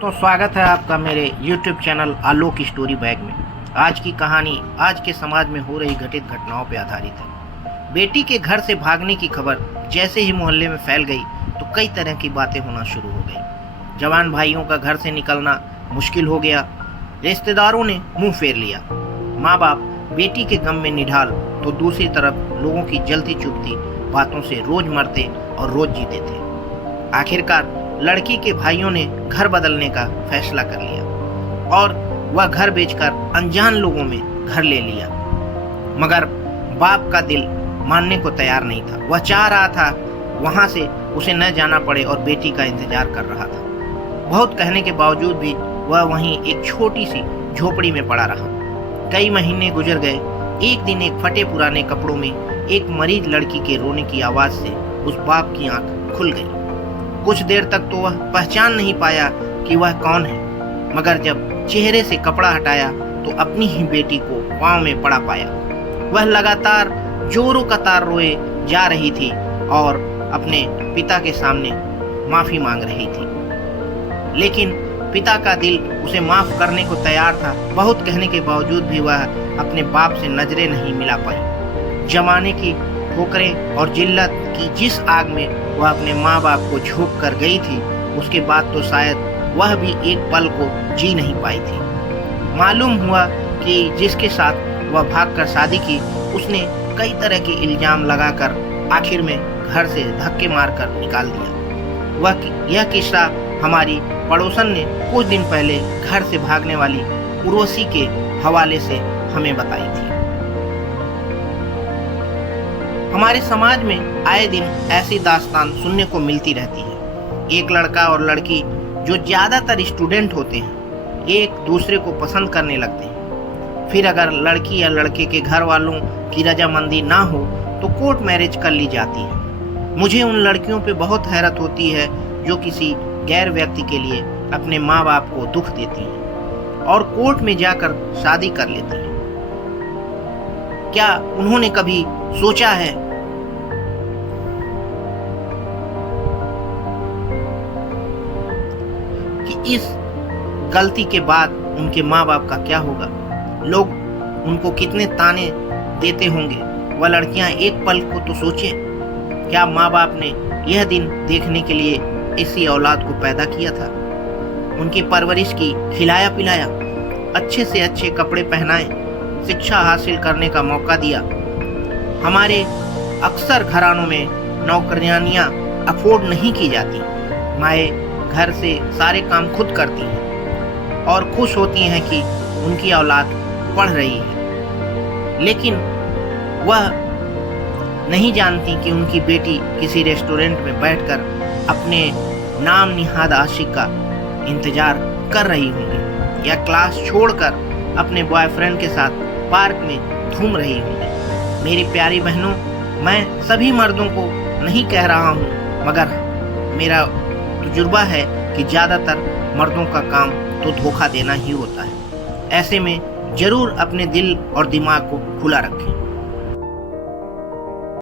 तो स्वागत है आपका मेरे YouTube चैनल आलोक स्टोरी बैग में। आज की कहानी आज के समाज में हो रही घटित घटनाओं पर आधारित है। बेटी के घर से भागने की खबर जैसे ही मोहल्ले में फैल गई तो कई तरह की बातें होना शुरू हो गई। जवान भाइयों का घर से निकलना मुश्किल हो गया। रिश्तेदारों ने मुंह फेर लिया। माँ बाप बेटी के गम में निढाल तो दूसरी तरफ लोगों की जलती चुभती बातों से रोज मरते और रोज जीते थे। आखिरकार लड़की के भाइयों ने घर बदलने का फैसला कर लिया और वह घर बेचकर अनजान लोगों में घर ले लिया। मगर बाप का दिल मानने को तैयार नहीं था। वह चाह रहा था वहां से उसे न जाना पड़े और बेटी का इंतजार कर रहा था। बहुत कहने के बावजूद भी वह वहीं एक छोटी सी झोपड़ी में पड़ा रहा। कई महीने गुजर गए। एक दिन एक फटे पुराने कपड़ों में एक मरीज लड़की के रोने की आवाज से उस बाप की आंख खुल गई। कुछ देर तक तो वह पहचान नहीं पाया कि वह कौन है, मगर जब चेहरे से कपड़ा हटाया तो अपनी ही बेटी को पांव में पड़ा पाया। वह लगातार जोरों कतार रोए जा रही थी और अपने पिता के सामने माफी मांग रही थी, लेकिन पिता का दिल उसे माफ करने को तैयार था। बहुत कहने के बावजूद भी वह अपने बाप से नजरें नहीं मिला पाई। जमाने की ठोकरें और जिल्लत की जिस आग में वह अपने माँ बाप को झोंक कर गई थी, उसके बाद तो शायद वह भी एक पल को जी नहीं पाई थी। मालूम हुआ कि जिसके साथ वह भागकर शादी की उसने कई तरह के इल्जाम लगाकर आखिर में घर से धक्के मारकर निकाल दिया। यह किस्सा हमारी पड़ोसन ने कुछ दिन पहले घर से भागने वाली उर्वशी के हवाले से हमें बताई थी। हमारे समाज में आए दिन ऐसी दास्तान सुनने को मिलती रहती है। एक लड़का और लड़की जो ज्यादातर स्टूडेंट होते हैं एक दूसरे को पसंद करने लगते हैं। फिर अगर लड़की या लड़के के घर वालों की रजामंदी ना हो तो कोर्ट मैरिज कर ली जाती है। मुझे उन लड़कियों पे बहुत हैरत होती है जो किसी गैर व्यक्ति के लिए अपने माँ बाप को दुख देती हैं और कोर्ट में जाकर शादी कर लेती हैं। क्या उन्होंने कभी सोचा है कि इस गलती के बाद उनके माँ बाप का क्या होगा? लोग उनको कितने ताने देते होंगे। वह लड़कियां एक पल को तो सोचें, क्या माँ बाप ने यह दिन देखने के लिए इसी औलाद को पैदा किया था? उनकी परवरिश की, खिलाया पिलाया, अच्छे से अच्छे कपड़े पहनाए, शिक्षा हासिल करने का मौका दिया। हमारे अक्सर घरानों में नौकरानियां अफोर्ड नहीं की जाती। माए घर से सारे काम खुद करती हैं और खुश होती हैं कि उनकी औलाद पढ़ रही है, लेकिन वह नहीं जानती कि उनकी बेटी किसी रेस्टोरेंट में बैठकर अपने नाम निहाद आशिक का इंतजार कर रही होंगी या क्लास छोड़कर अपने बॉयफ्रेंड के साथ पार्क में घूम रही होंगी। मेरी प्यारी बहनों, मैं सभी मर्दों को नहीं कह रहा हूँ, मगर मेरा तजुर्बा है कि ज़्यादातर मर्दों का काम तो धोखा देना ही होता है। ऐसे में जरूर अपने दिल और दिमाग को खुला रखें।